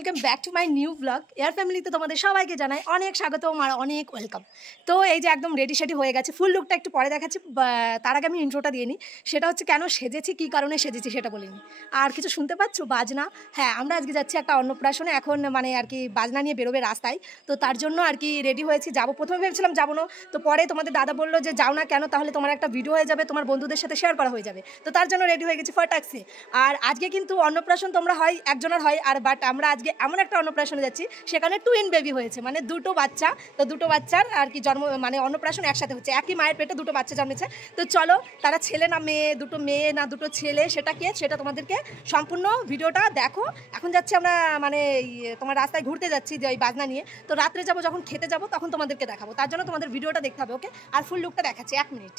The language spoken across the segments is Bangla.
Welcome back to my new blog. Air ফ্যামিলিতে তোমাদের সবাইকে জানাই অনেক স্বাগতম আর অনেক ওয়েলকাম। তো এই যে একদম রেডি সেডি হয়ে গেছে, ফুল লুকটা একটু পরে দেখাচ্ছি, তার আগে আমি ইন্ট্রোটা দিয়ে নিই। সেটা হচ্ছে কেন সেজেছি, কী কারণে সেজেছি সেটা বলিনি। আর কিছু শুনতে পাচ্ছ বাজনা? হ্যাঁ, আমরা আজকে যাচ্ছি একটা অন্নপ্রাশনে, এখন মানে আর কি বাজনা নিয়ে বেরোবে রাস্তায়। তো তার জন্য আর কি রেডি হয়েছি, যাবো। প্রথমে ভেবেছিলাম যাবো না, তো পরে তোমাদের দাদা বললো যে যাও না কেন, তাহলে তোমার একটা ভিডিও হয়ে যাবে, তোমার বন্ধুদের সাথে শেয়ার করা হয়ে যাবে। তো তার জন্য রেডি হয়ে গেছি ফটাক্সি। আর আজকে কিন্তু অন্নপ্রাশন তোমরা হয় একজনের হয়, আর বাট আমরা আজকে এমন একটা অন্নপ্রাশনে যাচ্ছি সেখানে টুইন বেবি হয়েছে, মানে দুটো বাচ্চা। তো দুটো বাচ্চার আর কি জন্ম, মানে অন্নপ্রাশন একসাথে হচ্ছে, একই মায়ের পেটে দুটো বাচ্চা জন্মেছে। তো চলো, তারা ছেলে না মেয়ে, দুটো মেয়ে না দুটো ছেলে, সেটা কে, সেটা তোমাদেরকে সম্পূর্ণ ভিডিওটা দেখো। এখন যাচ্ছি আমরা, মানে তোমার রাস্তায় ঘুরতে যাচ্ছি যে ওই বাজনা নিয়ে। তো রাত্রে যাবো, যখন খেতে যাবো তখন তোমাদেরকে দেখাবো, তার জন্য তোমাদের ভিডিওটা দেখতে হবে, ওকে? আর ফুল লুকটা দেখাচ্ছি, 1 মিনিট।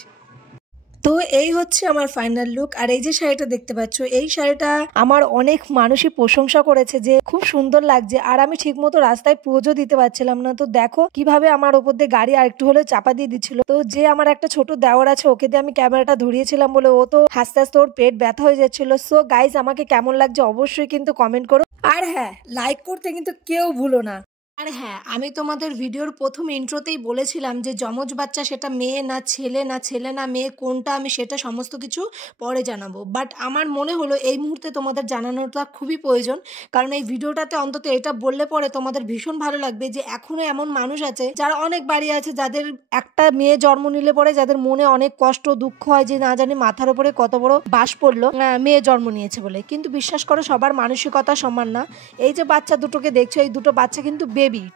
তো এই হচ্ছে আমার ফাইনাল লুক। আর এই যে শাড়িটা দেখতে পাচ্ছ, এই শাড়িটা আমার অনেক মানুষই প্রশংসা করেছে যে খুব সুন্দর লাগছে, আর আমি ঠিক মতো রাস্তায় পোজও দিতে পারছিলাম না। তো দেখো কিভাবে আমার ওপর দিয়ে গাড়ি আর একটু হলেও চাপা দিয়ে দিচ্ছিল। তো যে আমার একটা ছোট দেওয়ার আছে, ওকে দিয়ে আমি ক্যামেরাটা ধরিয়েছিলাম বলে ও তো হাসতে হাসতে ওর পেট ব্যথা হয়ে যাচ্ছিল। সো গাইজ, আমাকে কেমন লাগছে অবশ্যই কিন্তু কমেন্ট করো, আর হ্যাঁ, লাইক করতে কিন্তু কেউ ভুলো না। আর হ্যাঁ, আমি তোমাদের ভিডিওর প্রথম ইন্ট্রোতেই বলেছিলাম যে যমজ বাচ্চা সেটা মেয়ে না ছেলে, না ছেলে না মেয়ে, কোনটা আমি সেটা সমস্ত কিছু পরে জানাবো। বাট আমার মনে হলো এই মুহূর্তে তোমাদের জানানোটা খুবই প্রয়োজন, কারণ এই ভিডিওটাতে অন্তত এটা বললে পরে তোমাদের ভীষণ ভালো লাগবে যে এখনো এমন মানুষ আছে যারা অনেক বাড়ি আছে, যাদের একটা মেয়ে জন্ম নিলে পরে যাদের মনে অনেক কষ্ট দুঃখ হয় যে না জানি মাথার উপরে কত বড় বাস পড়লো মেয়ে জন্ম নিয়েছে বলে। কিন্তু বিশ্বাস করো, সবার মানসিকতা সমান না। এই যে বাচ্চা দুটোকে দেখছো, এই দুটো বাচ্চা কিন্তু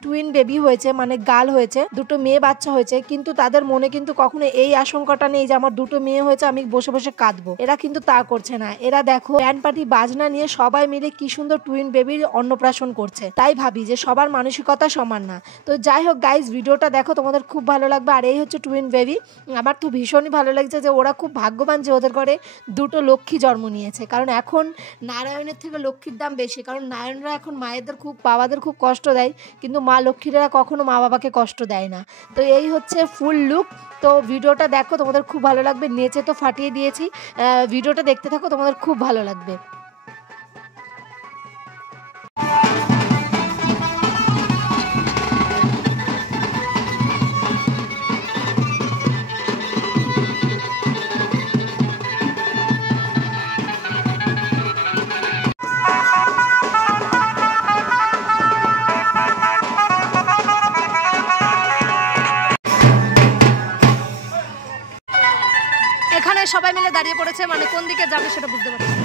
টুইন বেবি হয়েছে, মানে গার্ল হয়েছে, দুটো মেয়ে বাচ্চা হয়েছে। কিন্তু তাদের মনে কিন্তু কখনো এই আশঙ্কাটা নেই যে আমার দুটো মেয়ে হয়েছে, আমি বসে বসে কাঁদবো। এরা কিন্তু তা করছে না। এরা দেখো ব্যান্ড পার্টি বাজনা নিয়ে সবাই মিলে কি সুন্দর টুইন বেবির অন্নপ্রাশন করছে। তাই ভাবি যে সবার মানসিকতা সমান না। তো যাই হোক গাইজ, ভিডিওটা দেখো, তোমাদের খুব ভালো লাগবে। আর এই হচ্ছে টুইন বেবি। আমার তো ভীষণই ভালো লাগছে যে ওরা খুব ভাগ্যবান যে ওদের ঘরে দুটো লক্ষ্মী জন্ম নিয়েছে, কারণ এখন নারায়ণের থেকে লক্ষ্মীর দাম বেশি, কারণ নারায়ণরা এখন মায়েদের খুব, বাবাদের খুব কষ্ট দেয়, কিন্তু মা লক্ষ্মীরা কখনো মা বাবাকে কষ্ট দেয় না। তো এই হচ্ছে ফুল লুক। তো ভিডিওটা দেখো, তোমাদের খুব ভালো লাগবে। নেচে তো ফাটিয়ে দিয়েছি, ভিডিওটা দেখতে থাকো, তোমাদের খুব ভালো লাগবে। এখানে সবাই মিলে দাঁড়িয়ে পড়েছে, মানে কোন দিকে যাবে সেটা বুঝতে পারছি।